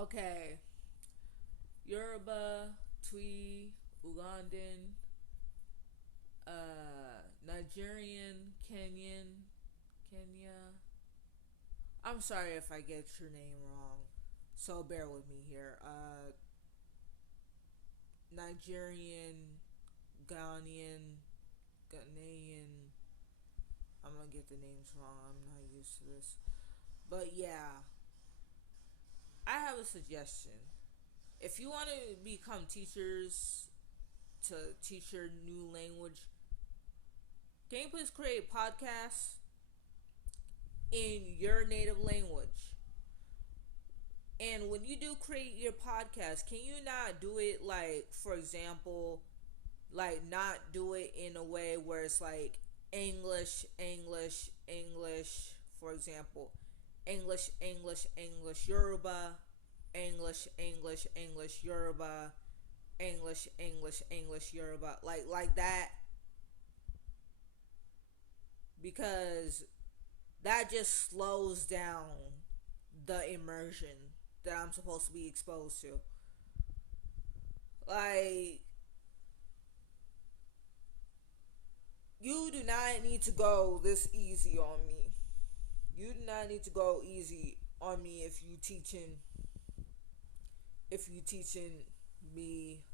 Okay. Yoruba, Twi, Ugandan, Nigerian, Kenya. I'm sorry if I get your name wrong, so bear with me here. Nigerian, Ghanaian. I'm gonna get the names wrong. I'm not used to this, but yeah, I have a suggestion. If you want to become teachers to teach your new language, can you please create podcasts in your native language? And when you do create your podcast, can you not do it like, for example, like not do it in a way where it's like English, English, English, for example, English, English, English, Yoruba, English, English, English, Yoruba, English, English, English, Yoruba, like that, because that just slows down the immersion that I'm supposed to be exposed to. Like, you do not need to go this easy on me. You do not need to go easy on me if you teaching me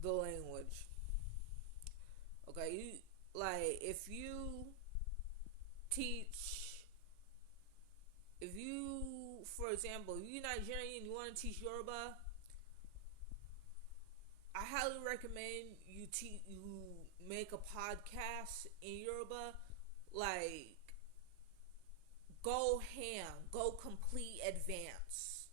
the language. Okay, if you teach if you for example, you Nigerian, you want to teach Yoruba, I highly recommend you make a podcast in Yoruba. Like, go ham, go complete advance,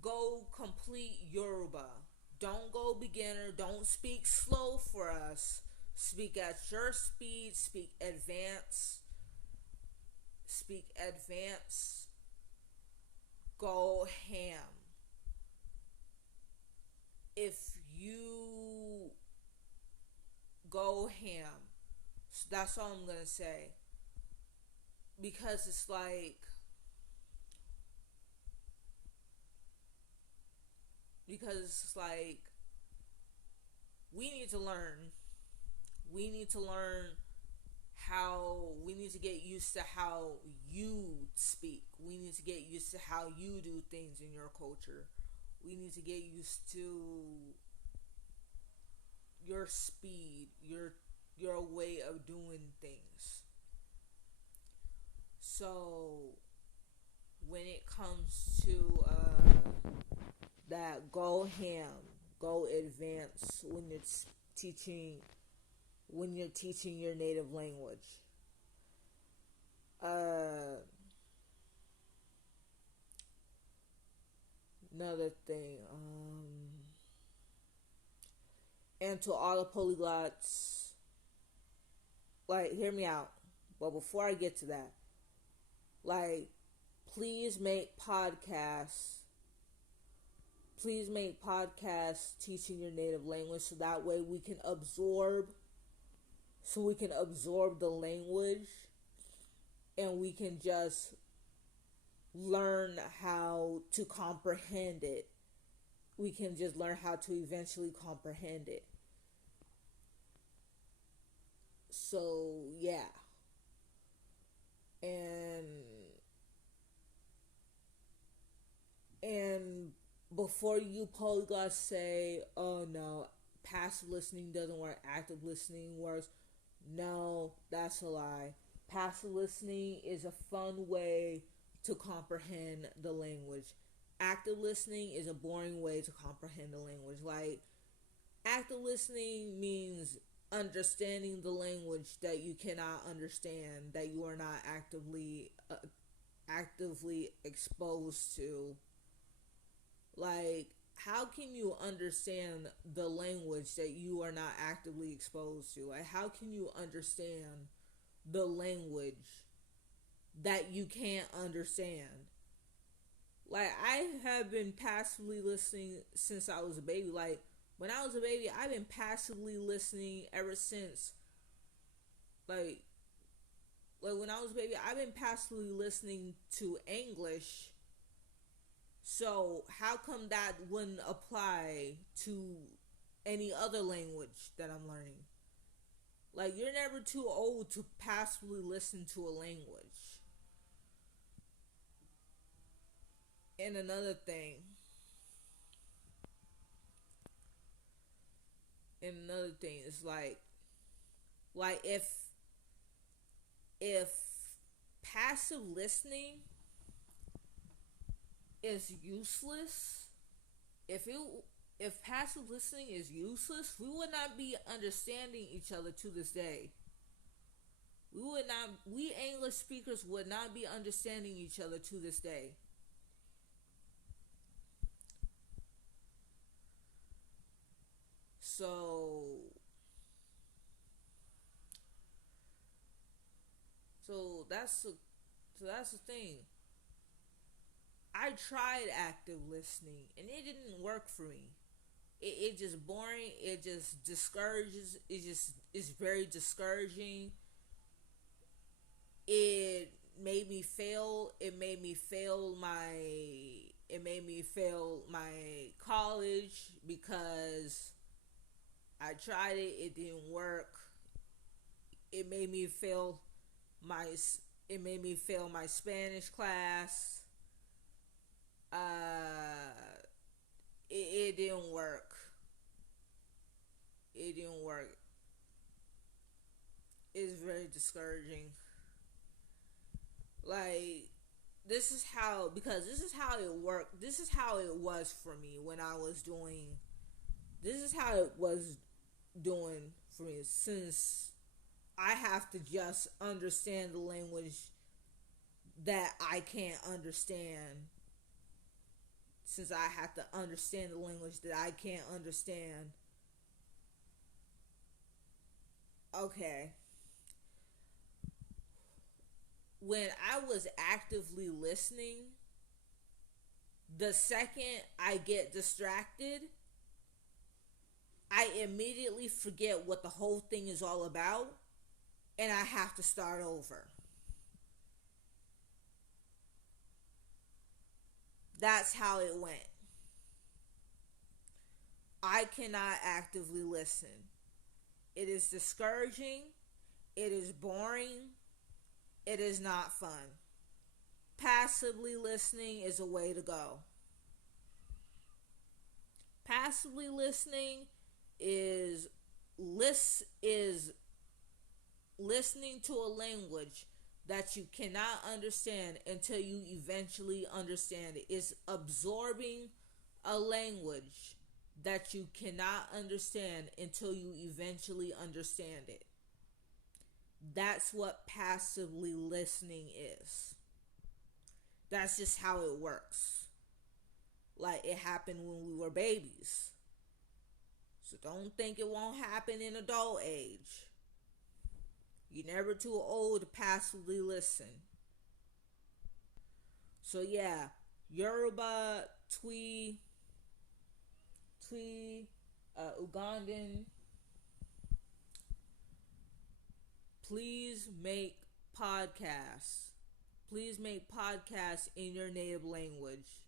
go complete Yoruba. Don't go beginner. Don't speak slow for us. Speak at your speed. Speak advance. Speak advance. Go ham. If you go ham, so that's all I'm gonna say. Because it's like we need to learn. We need to learn we need to get used to how you speak. We need to get used to how you do things in your culture. We need to get used to your speed, your way of doing things. So when it comes to that, go ham, go advance teaching when you're teaching your native language. Another thing, and to all the polyglots, like, hear me out. But before I get to that, like, please make podcasts. Please make podcasts teaching your native language, so that way we can absorb the language, and we can just learn how to comprehend it. We can just learn how to eventually comprehend it. So, yeah. And before you polyglots say, "Oh no, passive listening doesn't work, active listening works," no, that's a lie. Passive listening is a fun way to comprehend the language. Active listening is a boring way to comprehend the language. Like, active listening means understanding the language that you cannot understand, that you are not actively exposed to. Like, how can you understand the language that you are not actively exposed to? Like, how can you understand the language that you can't understand? Like, I have been passively listening since I was a baby. Like, when I was a baby, I've been passively listening ever since. Like, when I was a baby, I've been passively listening to English So how come that wouldn't apply to any other language that I'm learning? Like, you're never too old to passively listen to a language. And another thing is like if passive listening is useless, if it if passive listening is useless, we would not be understanding each other to this day. We English speakers would not be understanding each other to this day. So so that's the, so that's the thing. I tried active listening and it didn't work for me. It just boring. It just discourages. It's very discouraging. It made me fail. It made me fail my college because I tried it. It didn't work. It made me fail my it made me fail my Spanish class. It didn't work. It didn't work. It's very discouraging. Like, this is how it worked. This is how it was for me when I was doing. This is how it was doing for me, since I have to just understand the language that I can't understand. Since I have to understand the language that I can't understand. Okay. When I was actively listening, the second I get distracted, I immediately forget what the whole thing is all about and I have to start over. That's how it went. I cannot actively listen. It is discouraging. It is boring. It is not fun. Passively listening is a way to go. Passively listening is is listening to a language that you cannot understand until you eventually understand it. It's absorbing a language that you cannot understand until you eventually understand it. That's what passively listening is. That's just how it works. Like, it happened when we were babies. So don't think it won't happen in adult age. You're never too old to passively listen. So yeah, Yoruba, Ugandan, please make podcasts. Please make podcasts in your native language.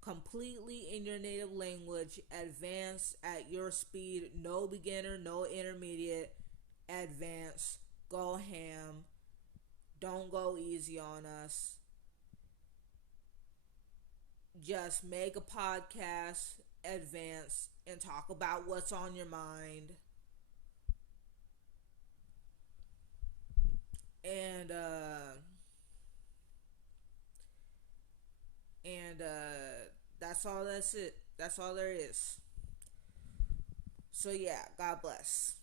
Completely in your native language. Advance at your speed. No beginner, no intermediate. Advance. Go ham. Don't go easy on us. Just make a podcast, advance, and talk about what's on your mind. And that's all. That's it. That's all there is. So yeah, God bless.